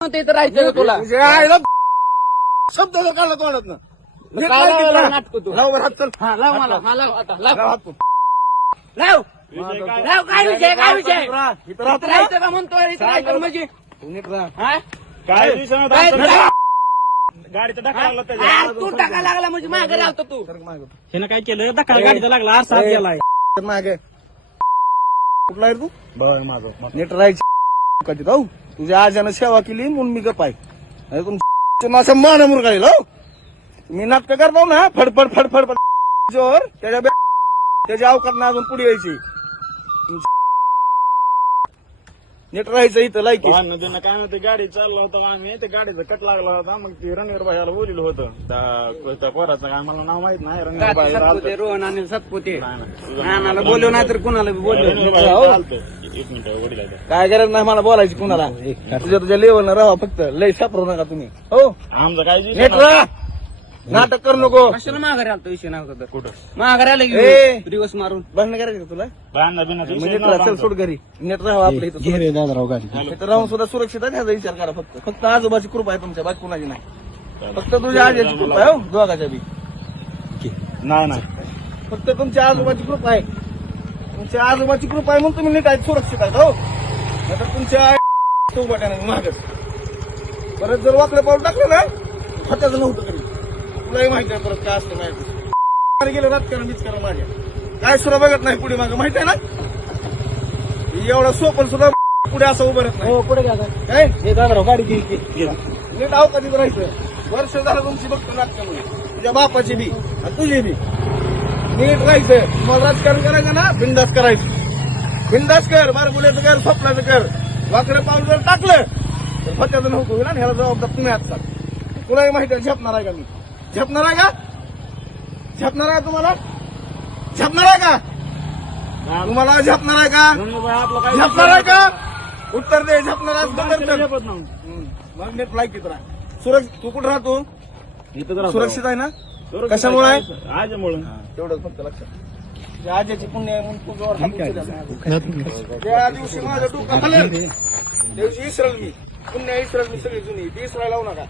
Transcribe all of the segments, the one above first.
ते तर राहायचं का तुला शब्द जर काढला तोंडात ना काय नाटक तू लाव बरं हात चल. हा लाव मला हा लाव आता लाव लाव हात तू. लाव लाव काय विषय काय विषय इथं राहा, इथं राहा इथं राहायचं का म्हणतोय इथं राहायचं म्हणजे तू नीट राहा. हा? काय दिवसानं काय आमचं गाडीचा धक्का लागला त्याच्या हा, तू टाका लागला म्हणजे मागे राहतो तू सरक मागं. ह्यानं काय केलं धक्का गाडीचा लागला आज साथ गेलाय तर मागे कुठला आहे रे तू बरं माझं नीट राहायची कधी जाऊ तुझ्या आजानं सेवा केली म्हणून मी गप आहे नाही तुम माझा मान मुरगाळील हो मी नाटक करतो ना फडफड फडफड फड जोर त्याच्या अवकात अजून पुढे यायची नीट राहायचं इथं लायकी नदीनं काय म्हणते गाडी चाललो होतो आम्ही ते गाडीचा कट लागला होता मग ते रणवीर भाईला बोललेलं होतं त्या पोराचं काय मला नाव माहित नाही रणवीर भाई सातपुते रोहन आणि सातपुते तुझं नानाला बोललो नाही तर कुणाला बी बोललो रणवीर भाई चालतो. एक मिनिट वडील आले. काय गरज नाही मला बोलायची कुणाला तुझ्या लेवलनं राहा फक्त लय सापरू नका तुम्ही हो आमचं काय नीट राहा नाटक करू नको कशाला माघारी आलतो विषय नव्हता तर कुठं माघारी आलं ए! की दिवस मारून भांडण करायचं का तुला बांधा बिना मग नीट राहा चल सोड घरी नीट राहा आपल्या इथं इथं राहून सुद्धा सुरक्षित आहे ह्याचा विचार करा फक्त आजोबाची कृपा आहे तुमच्या बाकी कुणाची नाही फक्त तुझ्या आजीची कृपा आहे हो दोघाच्या बी नाही नाही फक्त तुमच्या आजोबाची कृपा आहे तुमच्या आजोबाची कृपा आहे म्हणून तुम्ही नीट आहे सुरक्षित आहेत हो नाहीतर तुमच्या सोबत्याने मागच परत जर वाकडं पाऊल टाकलं ना फत्याचं नव्हतं तरी तुलाही माहिती आहे परत काय असतं माहिती गेलं राजकारण बिचकारण माझ्या काय सुद्धा बघत नाही पुढे मागं माहिती आहे ना एवढा सोपल सुद्धा पुढे असं उभं राहत नाही हो पुढे घ्या काय हे दादा गाडी घे नीट अवकाशीत राहायचं वर्ष झालं तुमची बघतो राजकारण तुझ्या बापाची बी आणि तुझी बी नीट राहायचं तुम्हाला राजकारण करायचं ना बिंदास करायचं बिंदास कर बारबुल्याचं कर स्वप्नाचं कर वाकडं पाऊल जर टाकलं तर फत्याचं नव्हतं होईल आणि ह्याला जबाबदार तुम्ही आजचा तुलाही माहिती आहे झेपणार आहे का मी झेपणार आहे का झेपणार आहे तुम्हाला झेपणार आहे का तुम्हाला झेपणार आहे का रणवीर भाई आपलं काय झेपणार आहे का उत्तर दे झेपणार आहे का? उत्तर दे. झेपत नाही. मग नीट लायकीत राहा सुरक्षित तू कुठं राहतो इथं जरा सुरक्षित आहे ना सुरक्षित कशामुळे आहे? आजमुळे तेवढं फक्त लक्षात त्या आजीची पुण्य आहे म्हणून तुझ्यावर हात उचलला. त्या दिवशी माझं डोकं हलेल त्या दिवशी इसरल मी पुण्य इसरल मी सगळी जुनी ती इसरायला लावू नका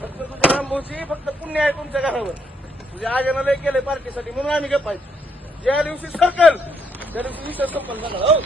फक्त तुझ्या रामभाऊची फक्त पुण्य आहे तुमच्या घरावर तुझ्या आजीनं लय केलंय पार्टीसाठी म्हणून आम्ही गप्प आहे ज्या दिवशी सरकल त्या दिवशी विषय संपन्न झाला हो